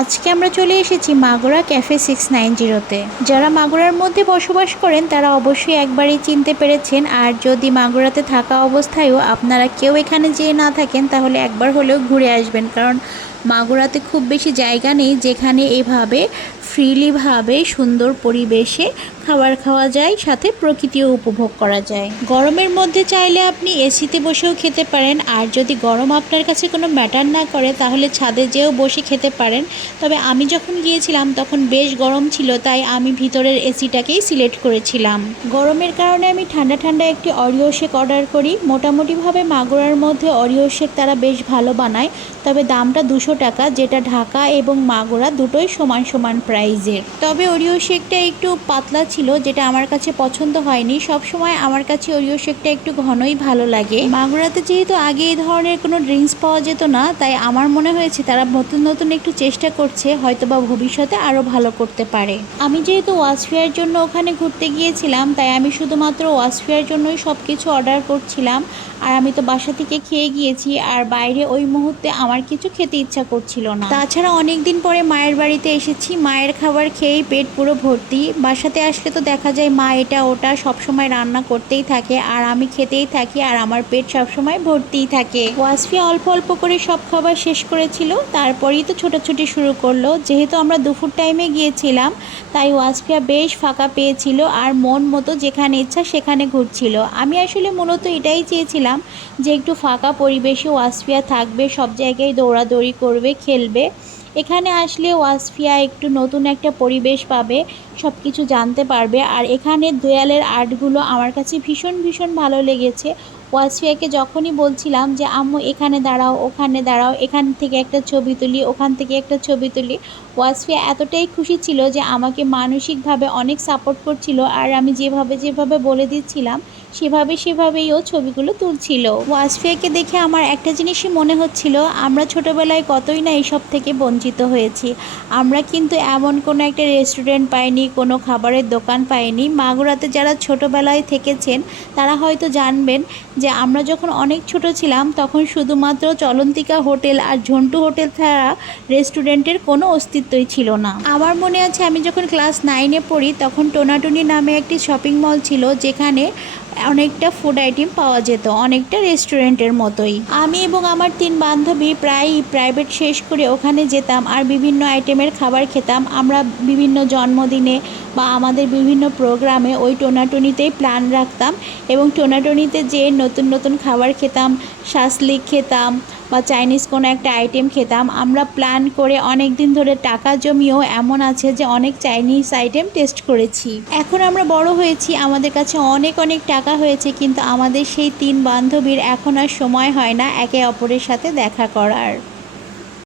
আজকে আমরা চলে এসেছি মাগুরা ক্যাফে সিক্স নাইন জিরোতে। যারা মাগুরার মধ্যে বসবাস করেন, তারা অবশ্যই একবারই চিনতে পেরেছেন। আর যদি মাগুরাতে থাকা অবস্থায়ও আপনারা কেউ এখানে যেয়ে না থাকেন, তাহলে একবার হলেও ঘুরে আসবেন। কারণ মাগুরাতে খুব বেশি জায়গা নেই যেখানে এভাবে ফ্রিলিভাবে সুন্দর পরিবেশে খাবার খাওয়া যায়, সাথে প্রকৃতিও উপভোগ করা যায়। গরমের মধ্যে চাইলে আপনি এসিতে বসেও খেতে পারেন, আর যদি গরম আপনার কাছে কোনো ম্যাটার না করে, তাহলে ছাদে যেও বসে খেতে পারেন। তবে আমি যখন গিয়েছিলাম, তখন বেশ গরম ছিল, তাই আমি ভিতরের এসিটাকেই সিলেক্ট করেছিলাম। গরমের কারণে আমি ঠান্ডা ঠান্ডা একটি অরিও শেক অর্ডার করি। মোটামুটিভাবে মাগুরার মধ্যে অরিও শেক তারা বেশ ভালো বানায়, তবে দামটা দুশো টাকা, যেটা ঢাকা এবং মাগুরা দুটোই সমান সমান প্রাইজের তবে ওরিও শেকটা একটু পাতলা ছিল, যেটা আমার কাছে পছন্দ হয়নি। সব সময় আমার কাছে ওরিও শেকটা একটু ঘনই ভালো লাগে। মাগুরাতে যেহেতু আগে এই ধরনের কোনো ড্রিঙ্কস পাওয়া যেত না, তাই আমার মনে হয়েছে তারা নতুন নতুন একটু চেষ্টা করছে, হয়তোবা ভবিষ্যতে আরও ভালো করতে পারে। আমি যেহেতু ওয়াসফিয়ার জন্য ওখানে ঘুরতে গিয়েছিলাম, তাই আমি শুধুমাত্র ওয়াসফিয়ার জন্যই সব কিছু অর্ডার করছিলাম। আর আমি তো বাসা থেকে খেয়ে গিয়েছি, আর বাইরে ওই মুহূর্তে আমার কিছু খেতে ইচ্ছা করছিল না। তাছাড়া অনেক দিন পরে মায়ের বাড়িতে এসেছি। মায়ের খাবার খেয়েই পেট পুরো ভর্তি। বাসাতে আসলে তো দেখা যায় মা এটা ওটা সব সময় রান্না করতেই থাকে, আর আমি খেতেই থাকি, আর আমার পেট সব সময় ভর্তিই থাকে। ওয়াসফিয়া অল্প অল্প করে সব খাবার শেষ করেছিল, তারপরেই তো ছোটাছুটি শুরু করল। যেহেতু আমরা দুপুর টাইমে গিয়েছিলাম, তাই ওয়াসফিয়া বেশ ফাঁকা পেয়েছিল, আর মন মতো যেখানে ইচ্ছা সেখানে ঘুরছিল। আমি আসলে মূলত এটাই চেয়েছিলাম যে একটু ফাঁকা পরিবেশে ওয়াসফিয়া থাকবে, সব জায়গায় দৌড়াদৌড়ি করবে, খেলবে। এখানে আসলে ওয়াসফিয়া একটু নতুন একটা পরিবেশ পাবে সব কিছু জানতে পারবে। আর এখানে দেয়ালের আর্টগুলো আমার কাছে ভীষণ ভীষণ ভালো লেগেছে। ওয়াসফিয়াকে যখনই বলছিলাম যে, আম্মু, এখানে দাঁড়াও, ওখানে দাঁড়াও, এখান থেকে একটা ছবি তুলি, ওখান থেকে একটা ছবি তুলি ওয়াসফিয়া এতটাই খুশি ছিল যে আমাকে মানসিকভাবে অনেক সাপোর্ট করছিল আর আমি যেভাবে যেভাবে বলে দিচ্ছিলাম, সেভাবে সেভাবেই ও ছবিগুলো তুলছিল। ওয়াসফিয়াকে দেখে আমার একটা জিনিসই মনে হচ্ছিল, আমরা ছোটোবেলায় কতই না এইসব থেকে বঞ্চিত হয়েছি। আমরা কিন্তু এমন কোনো একটা রেস্টুরেন্ট পাইনি, কোনো খাবারের দোকান পাইনি। মাগুরাতে যারা ছোটোবেলায় থেকেছেন, তারা হয়তো জানবেন যে আমরা যখন অনেক ছোট ছিলাম, তখন শুধুমাত্র চলন্তিকা হোটেল আর ঝন্টু হোটেল ছাড়া রেস্টুরেন্টের কোনো অস্তিত্বই ছিল না। আমার মনে আছে আমি যখন ক্লাস নাইনে পড়ি, তখন টোনাটুনি নামে একটি শপিং মল ছিল যেখানে অনেকটা ফুড আইটেম পাওয়া যেত, অনেকটা রেস্টুরেন্টের মতোই। আমি এবং আমার তিন বান্ধবী প্রায়ই প্রাইভেট শেষ করে ওখানে যেতাম আর বিভিন্ন আইটেমের খাবার খেতাম। আমরা বিভিন্ন জন্মদিনে বা আমাদের বিভিন্ন প্রোগ্রামে ওই টোনাটুনিতেই প্ল্যান রাখতাম এবং টোনাটুনিতে যেয়ে নতুন নতুন খাবার খেতাম, শাসলিক খেতাম বা চাইনিজ কোনো একটা আইটেম খেতাম, আমরা প্ল্যান করে অনেক দিন ধরে টাকা জমিয়েও এমন আছে যে অনেক চাইনিজ আইটেম টেস্ট করেছি। এখন আমরা বড় হয়েছি, আমাদের কাছে অনেক অনেক টাকা হয়েছে, কিন্তু আমাদের সেই তিন বান্ধবীর এখন আর সময় হয় না একে অপরের সাথে দেখা করার।